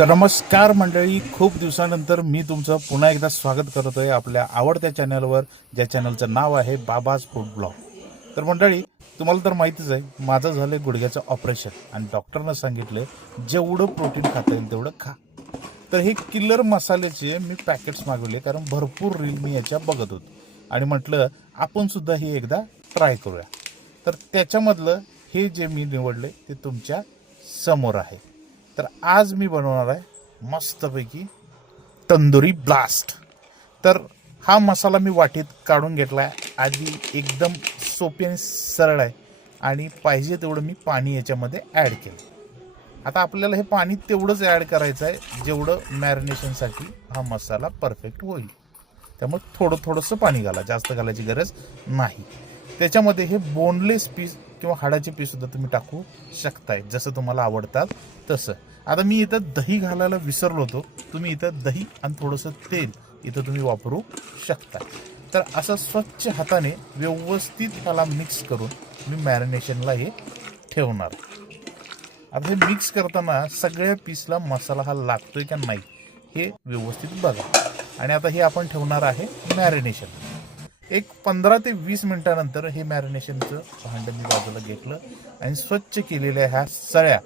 तर नमस्कार मंडळी, खूप दिवसानंतर मी तुमचं पुन्हा एकदा स्वागत करतोय आपल्या आवडत्या चॅनलवर, ज्या चॅनलचं नाव आहे बाबाज फूड ब्लॉग. तर मंडळी, तुम्हाला तर माहितीच आहे, माझं झालं गुडघ्याचं ऑपरेशन आणि डॉक्टरनं सांगितलं जेवढं प्रोटीन खाता येईल तेवढं खा. तर हे किलर मसाल्याचे मी पॅकेट्स मागवले, कारण भरपूर रील मी याच्या बघत होतो आणि म्हटलं आपण सुद्धा हे एकदा ट्राय करूया. तर त्याच्यामधलं हे जे मी निवडले ते तुमच्या समोर आहे. तर आज मी बनवणार आहे मस्तपैकी तंदुरी ब्लास्ट. तर हा मसाला मी वाटीत काढून घेतला आहे. आधी एकदम सोपी आणि सरळ आहे आणि पाहिजे तेवढं मी पाणी याच्यामध्ये ॲड केलं. आता आपल्याला हे पाणी तेवढंच ॲड करायचं आहे जेवढं मॅरिनेशनसाठी हा मसाला परफेक्ट होईल. त्यामुळे थोडंसं पाणी घाला, जास्त घालायची गरज नाही. त्याच्यामध्ये हे बोनलेस पीस किंवा हाडाचे पीस सुद्धा तुम्ही टाकू शकताय, जसं तुम्हाला आवडतात तसं. आता मी इथं दही घालायला विसरलो होतो. तुम्ही इथं दही आणि थोडंसं तेल इथं तुम्ही वापरू शकता. तर असं स्वच्छ हाताने व्यवस्थित ह्याला मिक्स करून मी मॅरिनेशनला हे ठेवणार. आता हे मिक्स करताना सगळ्या पीसला मसाला हा लागतोय का नाही हे व्यवस्थित बघा. आणि आता हे आपण ठेवणार आहे मॅरिनेशन. एक 15 ते 20 मिनिटानंतर हे मॅरिनेशनचं भांडं मी बाजूला घेतलं आणि स्वच्छ केलेल्या ह्या सळ्या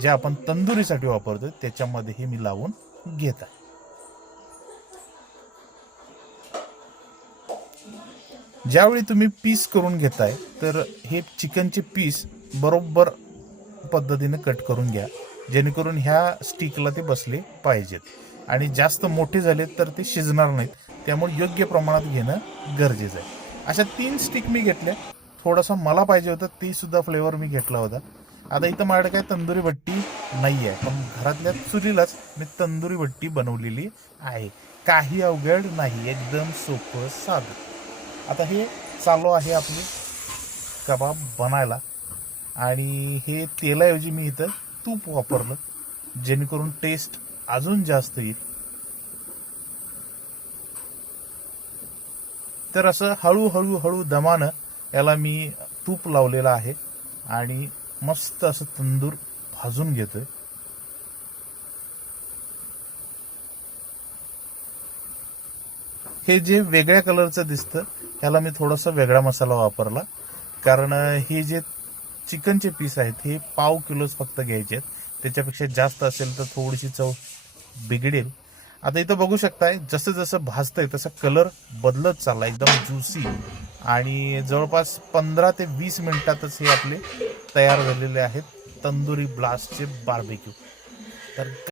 ज्या आपण तंदुरीसाठी वापरतो त्याच्यामध्ये हे मी लावून घेत आहे. ज्यावेळी तुम्ही पीस करून घेताय तर हे चिकनचे पीस बरोबर पद्धतीने कट करून घ्या, जेणेकरून ह्या स्टिकला ते बसले पाहिजेत. आणि जास्त मोठे झाले तर ते शिजणार नाहीत, त्यामुळे योग्य प्रमाणात घेणं गरजेचं आहे. अशा 3 स्टिक मी घेतल्या. थोडासा मला पाहिजे होतं ती सुद्धा फ्लेवर मी घेतला होता. आता इथं माझ्याकडे काय तंदुरी भट्टी नाही आहे, पण घरातल्या चुलीलाच मी तंदुरी भट्टी बनवलेली आहे. काही अवघड नाही, एकदम सोपं साधं. आता हे चालू आहे आपले कबाब बनायला आणि हे तेलाऐवजी मी इथं तूप वापरलं, जेणेकरून टेस्ट अजून जास्त येईल. तर असं हळूहळू दमानं याला मी तूप लावलेलं आहे आणि मस्त असं तंदूर भाजून घेतोय. हे जे वेगळ्या कलरचं दिसतं ह्याला मी थोडासा वेगळा मसाला वापरला, कारण हे जे चिकनचे पीस आहेत हे पाव किलोच फक्त घ्यायचे आहेत. त्याच्यापेक्षा जास्त असेल तर थोडीशी चव बिघडेल. आता इथं बघू शकताय जसं जसं भाजतंय तसा कलर बदलत चालला, एकदम ज्युसी. आणि जवळपास 15 ते 20 मिनिटातच हे आपले तयार झालेले आहेत तंदुरी ब्लास्टचे बार्बेक्यू. तर